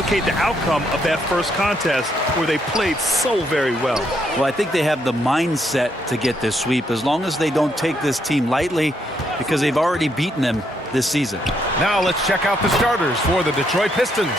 replicate the outcome of that first contest where they played so very well. Well, I think they have the mindset to get this sweep as long as they don't take this team lightly, because they've already beaten them this season. Now let's check out the starters for the Detroit Pistons.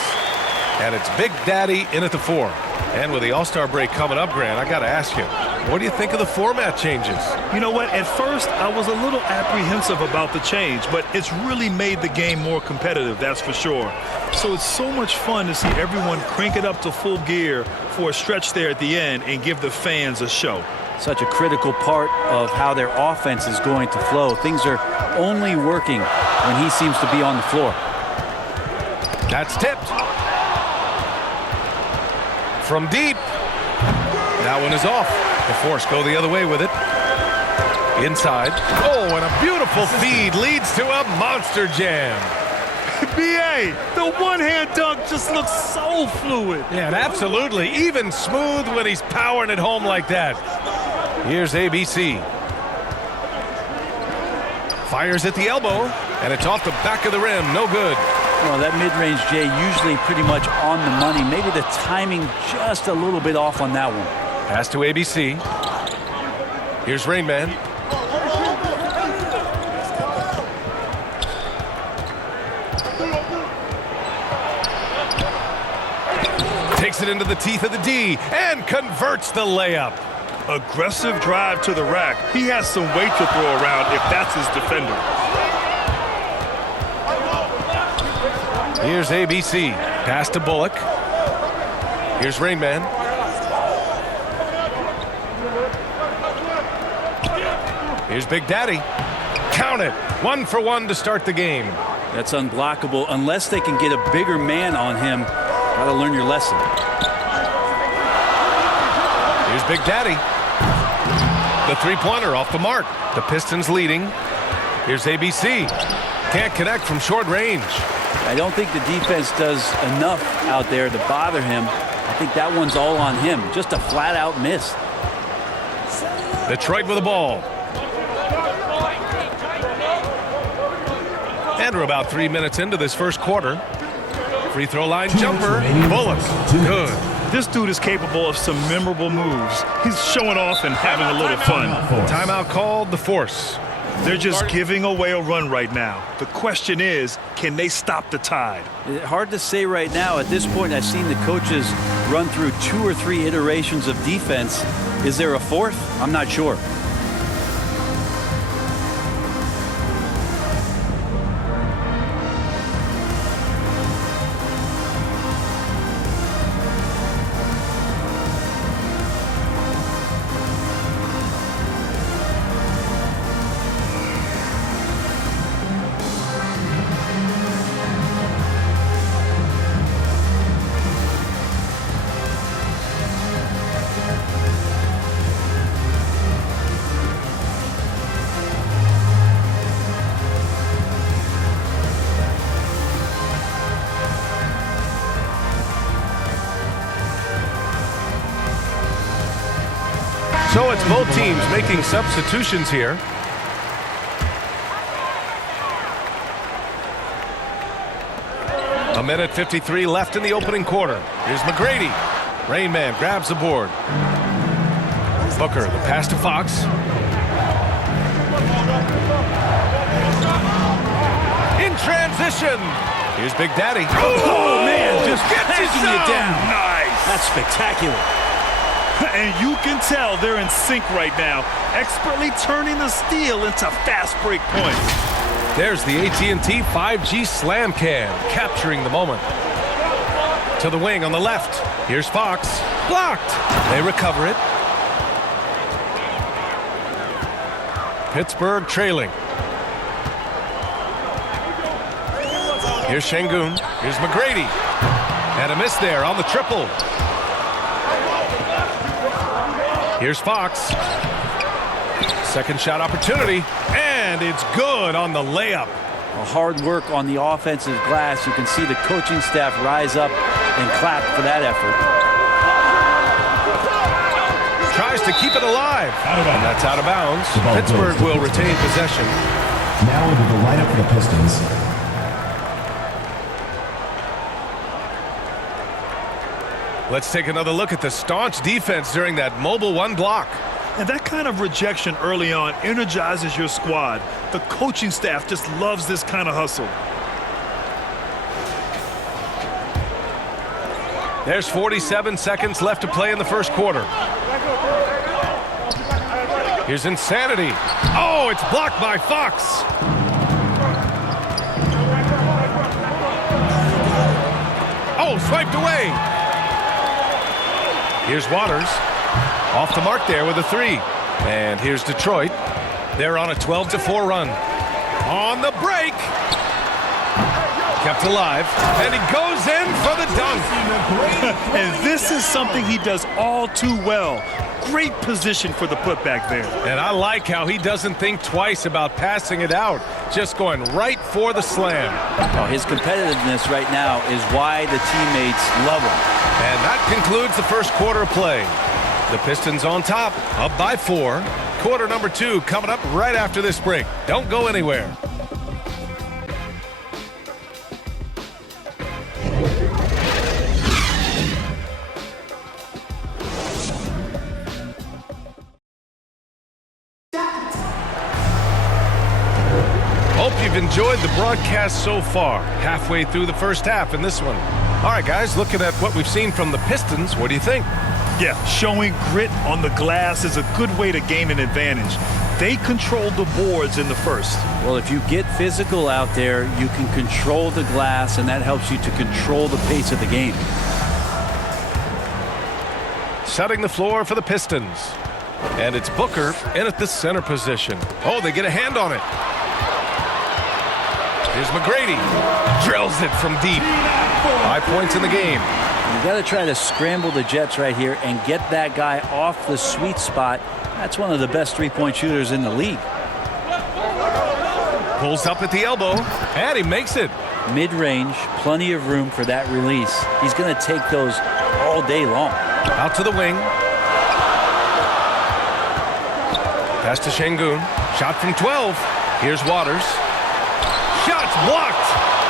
And it's Big Daddy in at the 4. And with the All-Star break coming up, Grant, I got to ask you, what do you think of the format changes? You know what? At first, I was a little apprehensive about the change, but it's really made the game more competitive, that's for sure. So it's so much fun to see everyone crank it up to full gear for a stretch there at the end and give the fans a show. Such a critical part of how their offense is going to flow. Things are only working when he seems to be on the floor. That's tipped. From deep. That one is off. The Force go the other way with it. Inside. Oh, and a beautiful feed leads to a monster jam. B.A., the one-hand dunk just looks so fluid. Yeah, absolutely. Even smooth when he's powering it home like that. Here's ABC. Fires at the elbow, and it's off the back of the rim. No good. Well, that mid-range, Jay, usually pretty much on the money. Maybe the timing just a little bit off on that one. Pass to ABC. Here's Rain Man. Takes it into the teeth of the D and converts the layup. Aggressive drive to the rack. He has some weight to throw around if that's his defender. Here's ABC. Pass to Bullock. Here's Rain Man. Here's Big Daddy. Count it. 1 for 1 to start the game. That's unblockable unless they can get a bigger man on him. Gotta learn your lesson. Here's Big Daddy. The three-pointer off the mark. The Pistons leading. Here's ABC. Can't connect from short range. I don't think the defense does enough out there to bother him. I think that one's all on him. Just a flat-out miss. Detroit with the ball. And we're about 3 minutes into this first quarter. Free throw line jumper. Bullock. Good. This dude is capable of some memorable moves. He's showing off and having a little fun. Timeout called, the Force. They're just giving away a run right now. The question is, can they stop the tide? Hard to say right now. At this point, I've seen the coaches run through 2 or 3 iterations of defense. Is there a fourth? I'm not sure. So it's both teams making substitutions here. A minute 53 left in the opening quarter. Here's McGrady. Rain Man grabs the board. Booker, the pass to Fox. In transition. Here's Big Daddy. Oh man, just Gets you packing you down. Nice. That's spectacular. And you can tell they're in sync right now, expertly turning the steal into fast break points. There's the AT&T 5G Slam Cam, capturing the moment. To the wing on the left. Here's Fox. Blocked. They recover it. Pittsburgh trailing. Here's Şengün. Here's McGrady. And a miss there on the triple. Here's Fox. Second shot opportunity. And it's good on the layup. Hard work on the offensive glass. You can see the coaching staff rise up and clap for that effort. Tries to keep it alive. And that's out of bounds. Pittsburgh will retain possession. Now into the lineup for the Pistons. Let's take another look at the staunch defense during that mobile one block. And that kind of rejection early on energizes your squad. The coaching staff just loves this kind of hustle. There's 47 seconds left to play in the first quarter. Here's insanity. Oh, it's blocked by Fox. Oh, swiped away. Here's Waters. Off the mark there with a 3. And here's Detroit. They're on a 12-4 run. On the break. Kept alive. And he goes in for the dunk. And this is something he does all too well. Great position for the putback there. And I like how he doesn't think twice about passing it out. Just going right for the slam. Oh, his competitiveness right now is why the teammates love him. And that concludes the first quarter of play. The Pistons on top, up by 4. Quarter number 2 coming up right after this break. Don't go anywhere. Hope you've enjoyed the broadcast so far. Halfway through the first half in this one. All right, guys, looking at what we've seen from the Pistons, what do you think? Yeah, showing grit on the glass is a good way to gain an advantage. They controlled the boards in the first. Well, if you get physical out there, you can control the glass, and that helps you to control the pace of the game. Setting the floor for the Pistons. And it's Booker in at the center position. Oh, they get a hand on it. Here's McGrady. Drills it from deep. 5 points in the game. You got to try to scramble the Jets right here and get that guy off the sweet spot. That's one of the best three-point shooters in the league. Pulls up at the elbow, and he makes it. Mid-range, plenty of room for that release. He's going to take those all day long. Out to the wing. Pass to Şengün. Shot from 12. Here's Waters. Shots blocked.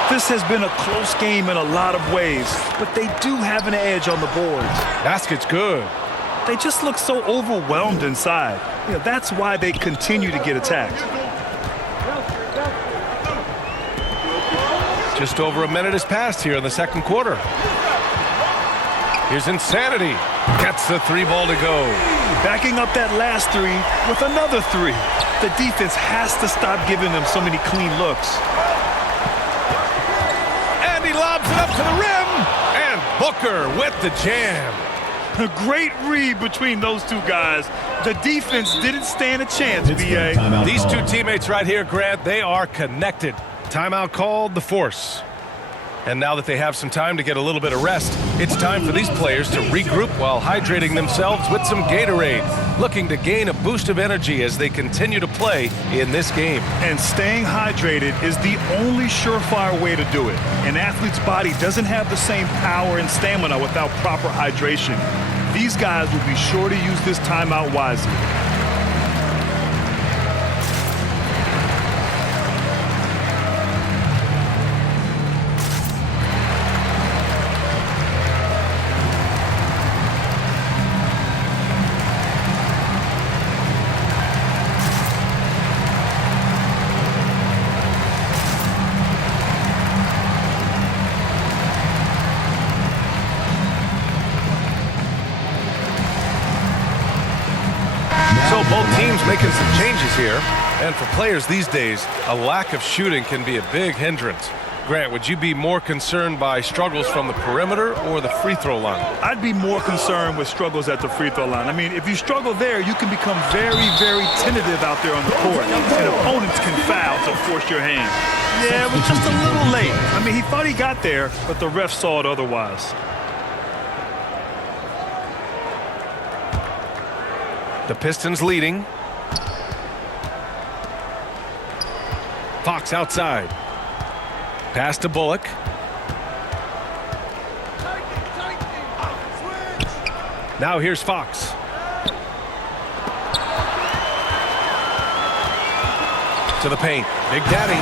This has been a close game in a lot of ways, but they do have an edge on the boards. Basket's good. They just look so overwhelmed inside. You know, that's why they continue to get attacked. Just over a minute has passed here in the second quarter. Here's Insanity. Gets the 3 ball to go. Backing up that last 3 with another 3. The defense has to stop giving them so many clean looks. And he lobs it up to the rim. And Booker with the jam. A great read between those two guys. The defense didn't stand a chance, B.A. These two teammates right here, Grant, they are connected. Timeout called, the Force. And now that they have some time to get a little bit of rest, it's time for these players to regroup while hydrating themselves with some Gatorade, looking to gain a boost of energy as they continue to play in this game. And staying hydrated is the only surefire way to do it. An athlete's body doesn't have the same power and stamina without proper hydration. These guys will be sure to use this timeout wisely. So both teams making some changes here. And for players these days, a lack of shooting can be a big hindrance. Grant, would you be more concerned by struggles from the perimeter or the free throw line? I'd be more concerned with struggles at the free throw line. I mean, if you struggle there, you can become very, very tentative out there on the court. And opponents can foul to force your hand. Yeah, it was just a little late. I mean, he thought he got there, but the ref saw it otherwise. The Pistons leading. Fox outside. Pass to Bullock. Now here's Fox. To the paint. Big Daddy.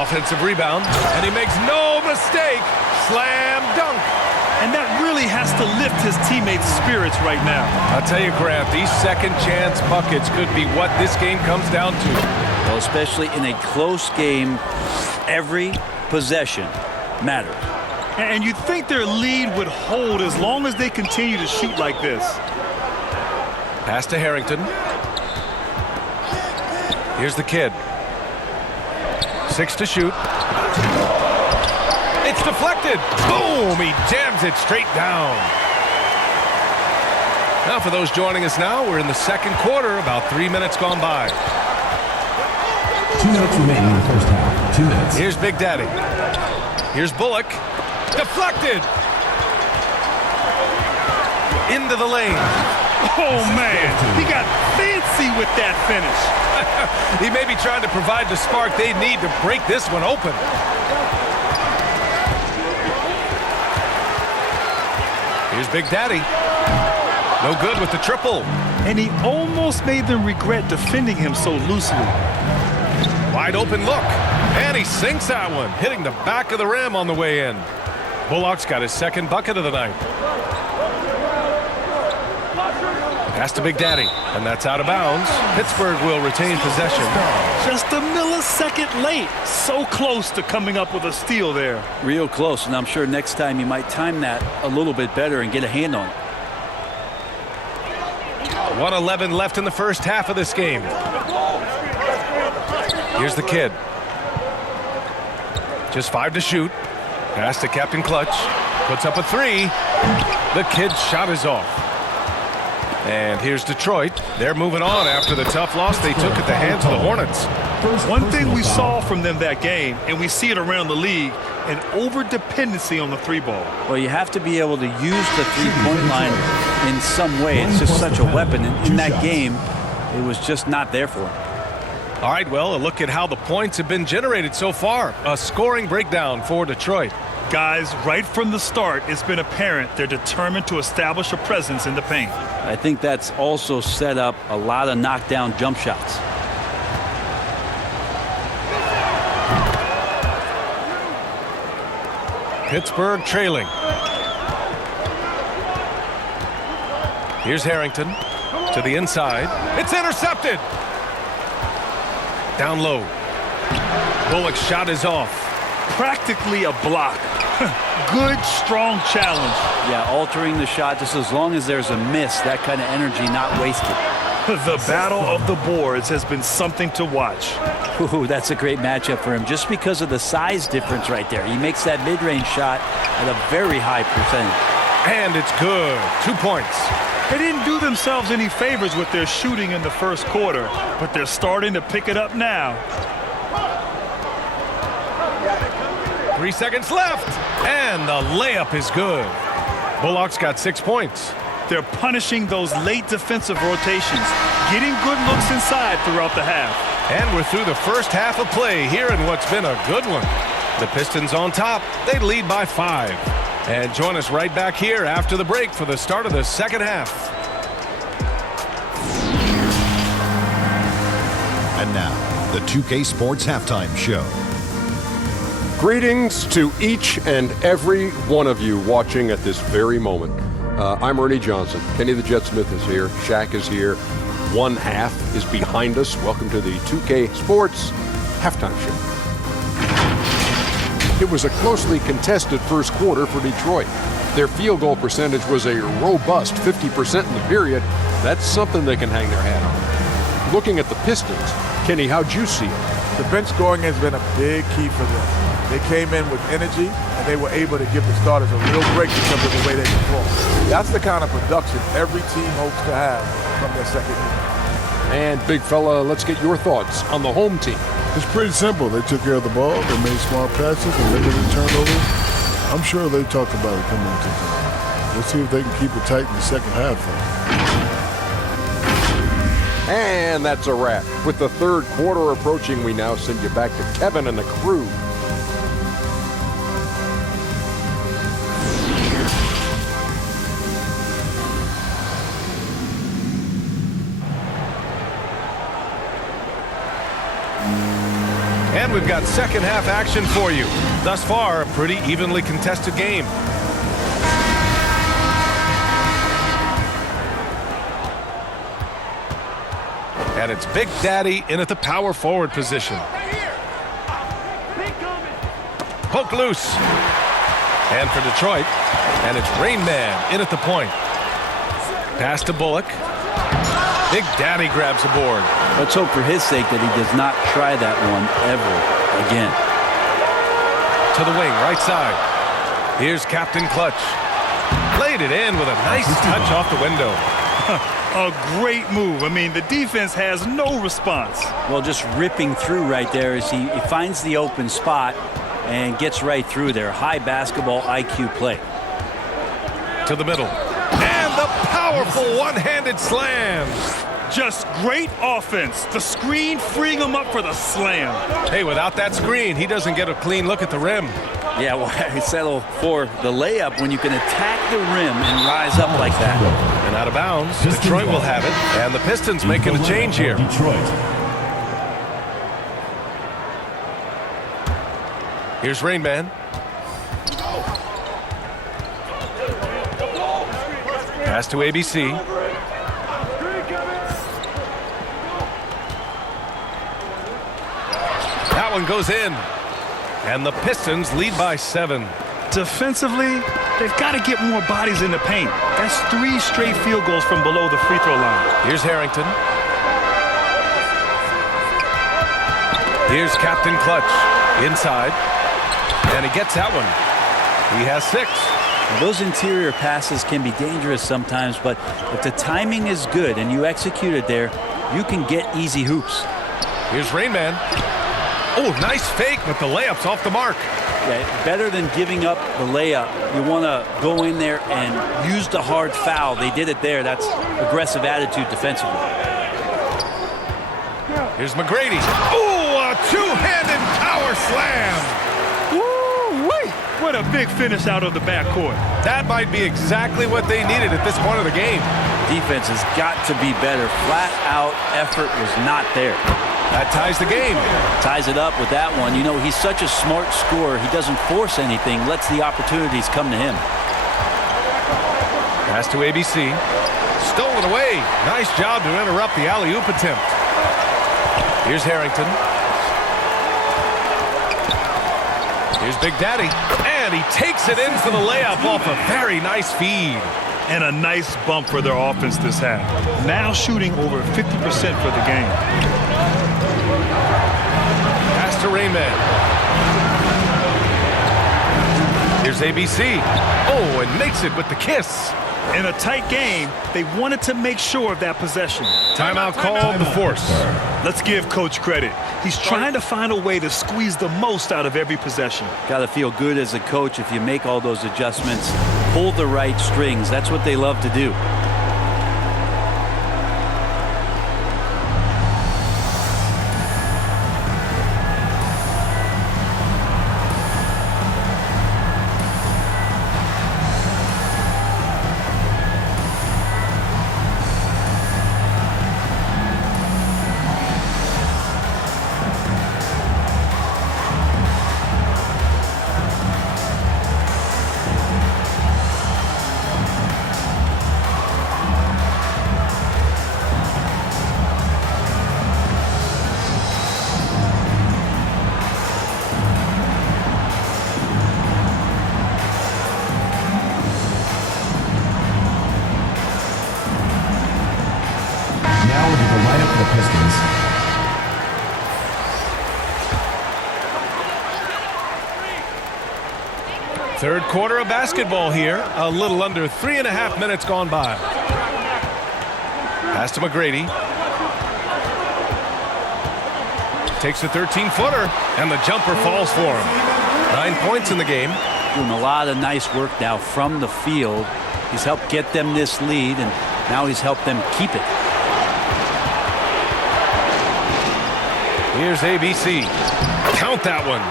Offensive rebound. And he makes no mistake. Slam dunk. And that really has to lift his teammates' spirits right now. I'll tell you, Grant, these second chance buckets could be what this game comes down to. Well, especially in a close game, every possession matters. And you'd think their lead would hold as long as they continue to shoot like this. Pass to Harrington. Here's the kid. 6 to shoot. It's deflected. Boom! He jams it straight down. Now for those joining us now, we're in the second quarter, about 3 minutes gone by. 2 minutes remaining in the first half. 2 minutes. Here's Big Daddy. Here's Bullock. Deflected. Into the lane. Oh, man. He got fancy with that finish. He may be trying to provide the spark they need to break this one open. Here's Big Daddy. No good with the triple. And he almost made them regret defending him so loosely. Wide open look. And he sinks that one, hitting the back of the rim on the way in. Bullock's got his second bucket of the night. Pass to Big Daddy, and that's out of bounds. Pittsburgh will retain possession. Just a millisecond late. So close to coming up with a steal there. Real close, and I'm sure next time you might time that a little bit better and get a hand on it. 1:11 left in the first half of this game. Here's the kid. Just 5 to shoot. Pass to Captain Clutch. Puts up a 3. The kid's shot is off. And here's Detroit. They're moving on after the tough loss they took at the hands of the Hornets. One thing we saw from them that game, and we see it around the league, an over-dependency on the 3-ball. Well, you have to be able to use the three-point line in some way. It's just such a weapon. And in that game, it was just not there for him. All right, well, a look at how the points have been generated so far. A scoring breakdown for Detroit. Guys, right from the start, it's been apparent they're determined to establish a presence in the paint. I think that's also set up a lot of knockdown jump shots. Pittsburgh trailing. Here's Harrington to the inside. It's intercepted. Down low. Bullock's shot is off. Practically a block. Good, strong challenge. Yeah, altering the shot just as long as there's a miss, that kind of energy not wasted. The battle of the boards has been something to watch. Ooh, that's a great matchup for him just because of the size difference right there. He makes that mid-range shot at a very high percentage. And it's good. 2 points. They didn't do themselves any favors with their shooting in the first quarter, but they're starting to pick it up now. 3 seconds left. And the layup is good. Bullock's got 6 points. They're punishing those late defensive rotations, getting good looks inside throughout the half. And we're through the first half of play here in what's been a good one. The Pistons on top. They lead by 5. And join us right back here after the break for the start of the second half. And now, the 2K Sports Halftime Show. Greetings to each and every one of you watching at this very moment. I'm Ernie Johnson. Kenny the Jet Smith is here. Shaq is here. One half is behind us. Welcome to the 2K Sports Halftime Show. It was a closely contested first quarter for Detroit. Their field goal percentage was a robust 50% in the period. That's something they can hang their hat on. Looking at the Pistons, Kenny, how'd you see it? The bench scoring has been a big key for them. They came in with energy, and they were able to give the starters a real break because of the way they perform. That's the kind of production every team hopes to have from their second unit. And, big fella, let's get your thoughts on the home team. It's pretty simple. They took care of the ball. They made smart passes and limited turnovers. I'm sure they talked about it coming into tonight. Let's see if they can keep it tight in the second half. And that's a wrap. With the third quarter approaching, we now send you back to Kevin and the crew. And we've got second half action for you. Thus far, a pretty evenly contested game. And it's Big Daddy in at the power forward position. Poke loose. And for Detroit, and it's Rain Man in at the point. Pass to Bullock. Big Daddy grabs the board. Let's hope for his sake that he does not try that one ever again. To the wing, right side. Here's Captain Clutch. Laid it in with a nice touch off the window. A great move. I mean, the defense has no response. Well, just ripping through right there as he finds the open spot and gets right through there. High basketball IQ play. To the middle. And the powerful one-handed slam. Just great offense. The screen freeing him up for the slam. Hey, without that screen, he doesn't get a clean look at the rim. Yeah, well, I settle for the layup when you can attack the rim and rise up like that. And out of bounds, Detroit will have it. And the Pistons making a change here. Detroit. Here's Rain Man. Pass to ABC. That one goes in. And the Pistons lead by 7. Defensively, they've got to get more bodies in the paint. That's 3 straight field goals from below the free throw line. Here's Harrington. Here's Captain Clutch. Inside. And he gets that one. He has 6. Those interior passes can be dangerous sometimes, but if the timing is good and you execute it there, you can get easy hoops. Here's Rain Man. Oh, nice fake, but the layup's off the mark. Yeah, better than giving up the layup. You want to go in there and use the hard foul. They did it there. That's aggressive attitude defensively. Here's McGrady. Oh, a two-handed power slam. What a big finish out of the backcourt. That might be exactly what they needed at this point of the game. Defense has got to be better. Flat-out effort was not there. That ties the game. Ties it up with that one. You know, he's such a smart scorer. He doesn't force anything, lets the opportunities come to him. Pass to ABC. Stolen away. Nice job to interrupt the alley-oop attempt. Here's Harrington. Here's Big Daddy. And he takes it in for the layup off a very nice feed. And a nice bump for their offense this half. Now shooting over 50% for the game. Pass to Rain Man. Here's ABC. Oh, and makes it with the kiss. In a tight game, they wanted to make sure of that possession. Timeout called, the Force. Let's give Coach credit. He's trying to find a way to squeeze the most out of every possession. Got to feel good as a coach if you make all those adjustments, pull the right strings. That's what they love to do. Third quarter of basketball here. A little under 3.5 minutes gone by. Pass to McGrady. Takes a 13-footer, and the jumper falls for him. 9 points in the game. Doing a lot of nice work now from the field. He's helped get them this lead, and now he's helped them keep it. Here's ABC. Count that one.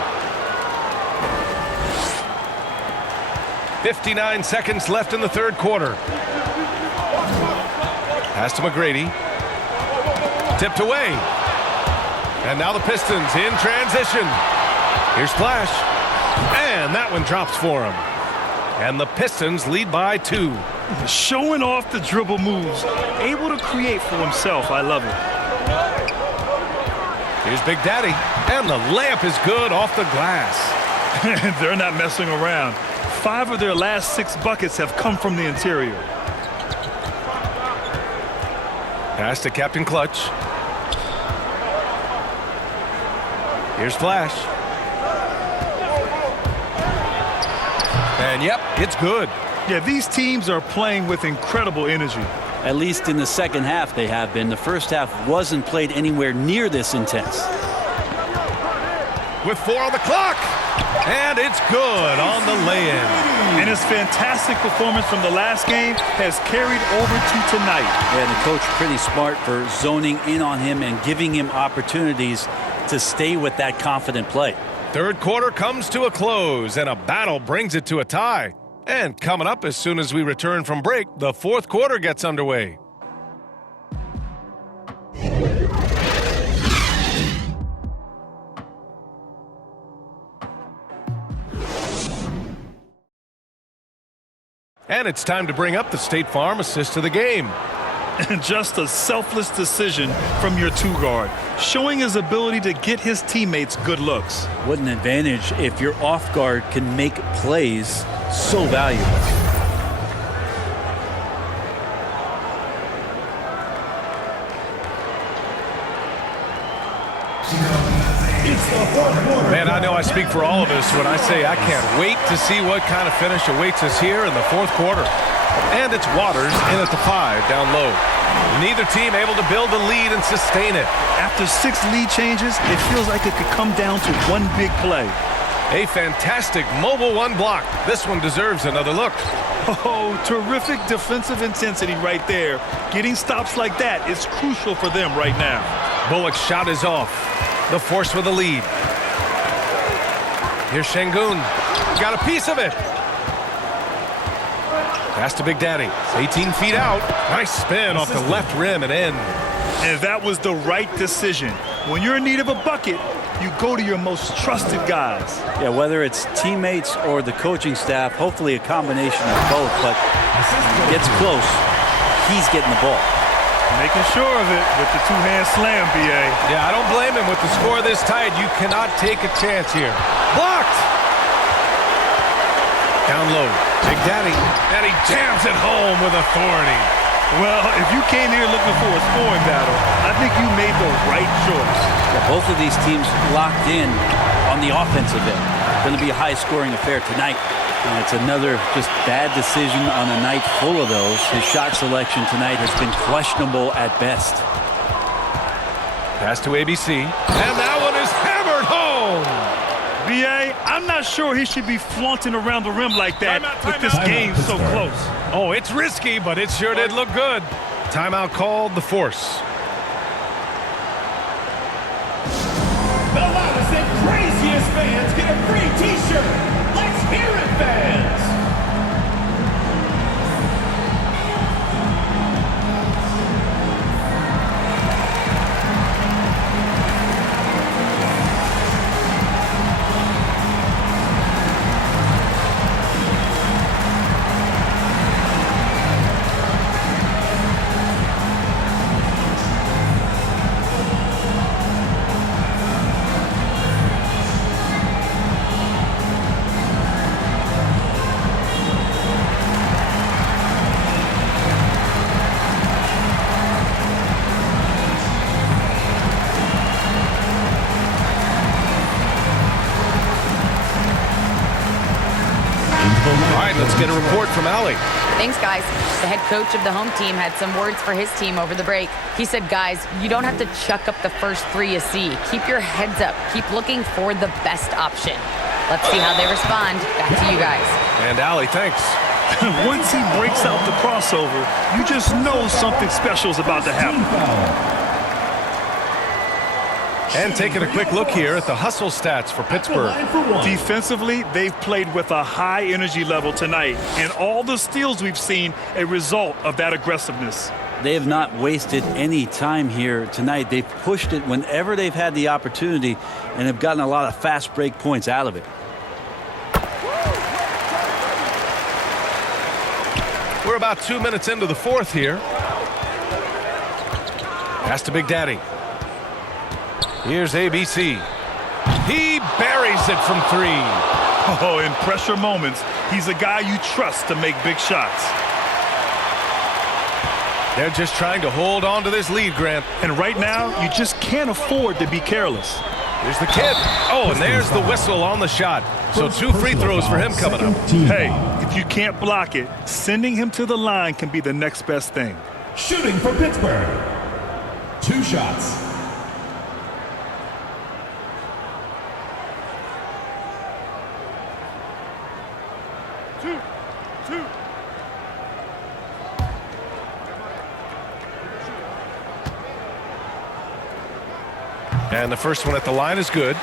59 seconds left in the third quarter. Pass to McGrady. Tipped away. And now the Pistons in transition. Here's Flash. And that one drops for him. And the Pistons lead by 2. Showing off the dribble moves. Able to create for himself. I love it. Here's Big Daddy. And the layup is good off the glass. They're not messing around. 5 of their last 6 buckets have come from the interior. Pass to Captain Clutch. Here's Flash. And yep, it's good. Yeah, these teams are playing with incredible energy. At least in the second half they have been. The first half wasn't played anywhere near this intense. With 4 on the clock. And it's good on the lay-in. And his fantastic performance from the last game has carried over to tonight. Yeah, the coach pretty smart for zoning in on him and giving him opportunities to stay with that confident play. Third quarter comes to a close, and a battle brings it to a tie. And coming up as soon as we return from break, the fourth quarter gets underway. And it's time to bring up the State Farm assist to the game. And just a selfless decision from your 2-guard, showing his ability to get his teammates good looks. What an advantage if your off guard can make plays so valuable. Man, I know I speak for all of us when I say I can't wait to see what kind of finish awaits us here in the fourth quarter. And it's Waters in at the 5 down low. Neither team able to build the lead and sustain it. After 6 lead changes, it feels like it could come down to one big play. A fantastic mobile 1 block. This one deserves another look. Oh, terrific defensive intensity right there. Getting stops like that is crucial for them right now. Bullock's shot is off. The Force with the lead. Here's Şengün. Got a piece of it. Pass to Big Daddy. 18 feet out. Nice spin off the left rim and in. And that was the right decision. When you're in need of a bucket, you go to your most trusted guys. Yeah, whether it's teammates or the coaching staff, hopefully a combination of both, but gets close. He's getting the ball. Making sure of it with the 2-hand slam, B.A. Yeah, I don't blame him. With the score this tight, you cannot take a chance here. Blocked! Down low. Big Daddy. And he jams it home with authority. Well, if you came here looking for a scoring battle, I think you made the right choice. Yeah, both of these teams locked in on the offensive end. Going to be a high-scoring affair tonight. And it's another just bad decision on a night full of those. His shot selection tonight has been questionable at best. Pass to ABC. And that one is hammered home. B.A., I'm not sure he should be flaunting around the rim like that with this game so close. Oh, it's risky, but it sure did look good. Timeout called, the Force. The loudest and craziest fans get a free t-shirt. Let's hear it, fans! All right, let's get a report from Allie. Thanks, guys. The head coach of the home team had some words for his team over the break. He said, guys, you don't have to chuck up the first 3 you see. Keep your heads up. Keep looking for the best option. Let's see how they respond. Back to you guys. And Allie, thanks. Once he breaks out the crossover, you just know something special is about to happen. And taking a quick look here at the hustle stats for Pittsburgh. Defensively, they've played with a high energy level tonight, and all the steals we've seen a result of that aggressiveness. They have not wasted any time here tonight. They've pushed it whenever they've had the opportunity and have gotten a lot of fast break points out of it. We're about 2 minutes into the fourth here. Pass to Big Daddy. Here's ABC. He buries it from 3. Oh, in pressure moments, he's a guy you trust to make big shots. They're just trying to hold on to this lead, Grant. And right now, you just can't afford to be careless. Here's the kid. Oh, and there's the whistle on the shot. So 2 free throws for him coming up. Hey, if you can't block it, sending him to the line can be the next best thing. Shooting for Pittsburgh. 2 shots. Two. And the first one at the line is good.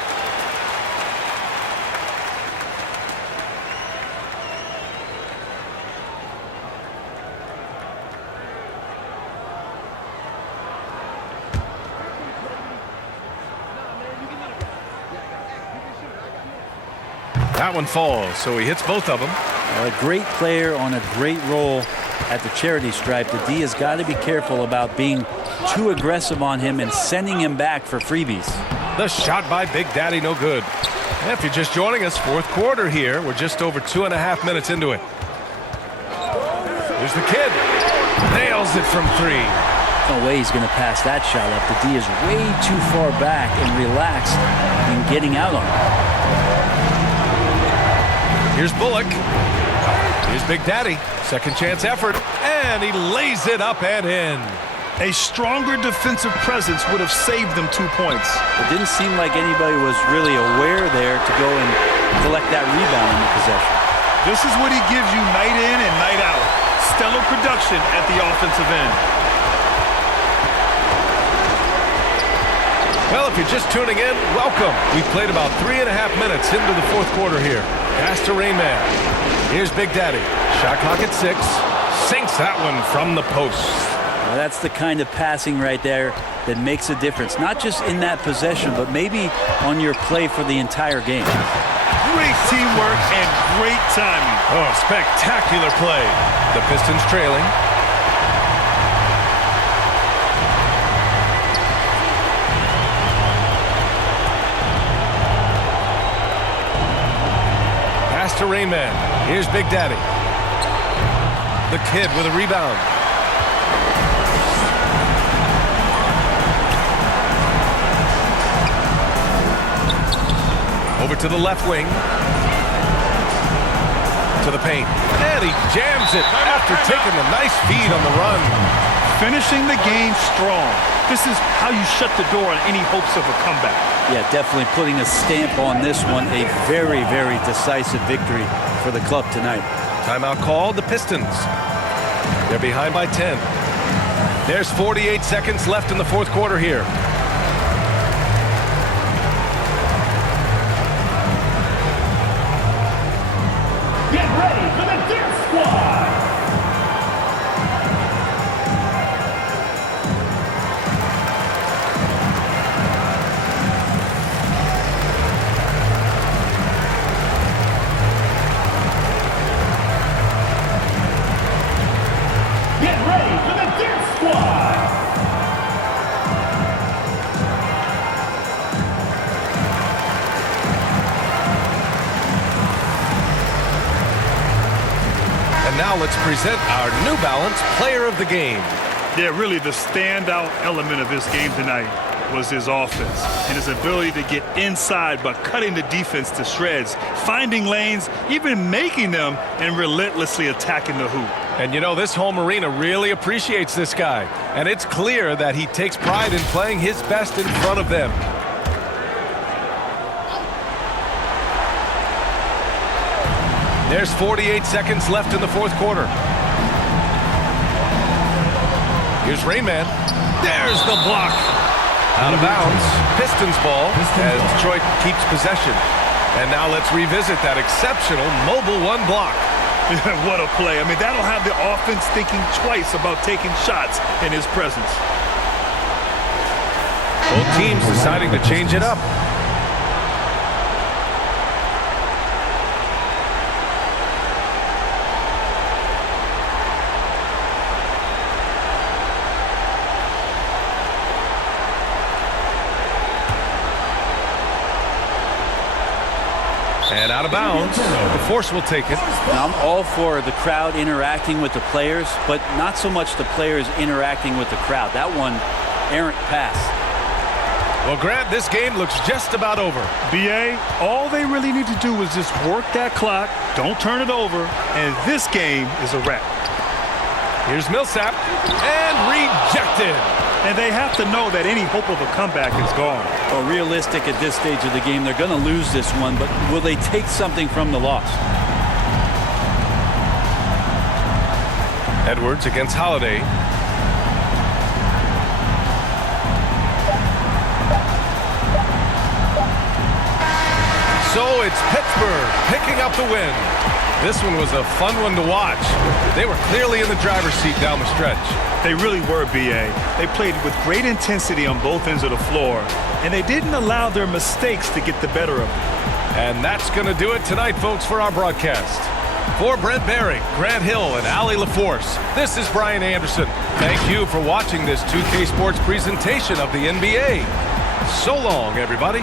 That one falls, so he hits both of them. A great player on a great role at the charity stripe. The D has got to be careful about being too aggressive on him and sending him back for freebies. The shot by Big Daddy, no good. And if you're just joining us, 4th quarter here. We're just over 2.5 minutes into it. Here's the kid. Nails it from 3. No way he's going to pass that shot up. The D is way too far back and relaxed in getting out on it. Here's Bullock. Here's Big Daddy. Second chance effort. And he lays it up and in. A stronger defensive presence would have saved them 2 points. It didn't seem like anybody was really aware there to go and collect that rebound in the possession. This is what he gives you night in and night out. Stellar production at the offensive end. Well, if you're just tuning in, welcome. We've played about 3.5 minutes into the 4th quarter here. Pass to Rayman. Here's Big Daddy. Shot clock at 6. Sinks that one from the post. Well, that's the kind of passing right there that makes a difference. Not just in that possession, but maybe on your play for the entire game. Great teamwork and great timing. Oh, spectacular play. The Pistons trailing. Pass to Rayman. Here's Big Daddy. The kid with a rebound. Over to the left wing. To the paint. And he jams it after taking a nice feed on the run. Finishing the game strong. This is how you shut the door on any hopes of a comeback. Yeah, definitely putting a stamp on this one. A very, very decisive victory for the club tonight. Timeout called. The Pistons. They're behind by 10. There's 48 seconds left in the 4th quarter here. Get ready for the Dirt Squad. Get ready for the Dirt Squad. And now let's present our New Balance Player of the Game. Yeah, really the standout element of this game tonight was his offense and his ability to get inside by cutting the defense to shreds, finding lanes, even making them, and relentlessly attacking the hoop. And you know, this home arena really appreciates this guy. And it's clear that he takes pride in playing his best in front of them. There's 48 seconds left in the 4th quarter. Here's Rayman. There's the block. Out of bounds. Pistons ball as Detroit keeps possession. And now let's revisit that exceptional mobile 1 block. What a play. I mean, that'll have the offense thinking twice about taking shots in his presence. Both teams deciding to change it up. And out of bounds. The Force will take it. Now, I'm all for the crowd interacting with the players, but not so much the players interacting with the crowd. That one, errant pass. Well, Grant, this game looks just about over. BA, all they really need to do is just work that clock, don't turn it over, and this game is a wrap. Here's Millsap, and rejected. And they have to know that any hope of a comeback is gone. Well, realistic at this stage of the game, they're going to lose this one, but will they take something from the loss? Edwards against Holiday. So it's Pittsburgh picking up the win. This one was a fun one to watch. They were clearly in the driver's seat down the stretch. They really were, BA. They played with great intensity on both ends of the floor, and they didn't allow their mistakes to get the better of them. And that's going to do it tonight, folks, for our broadcast. For Brent Barry, Grant Hill, and Allie LaForce, this is Brian Anderson. Thank you for watching this 2K Sports presentation of the NBA. So long, everybody.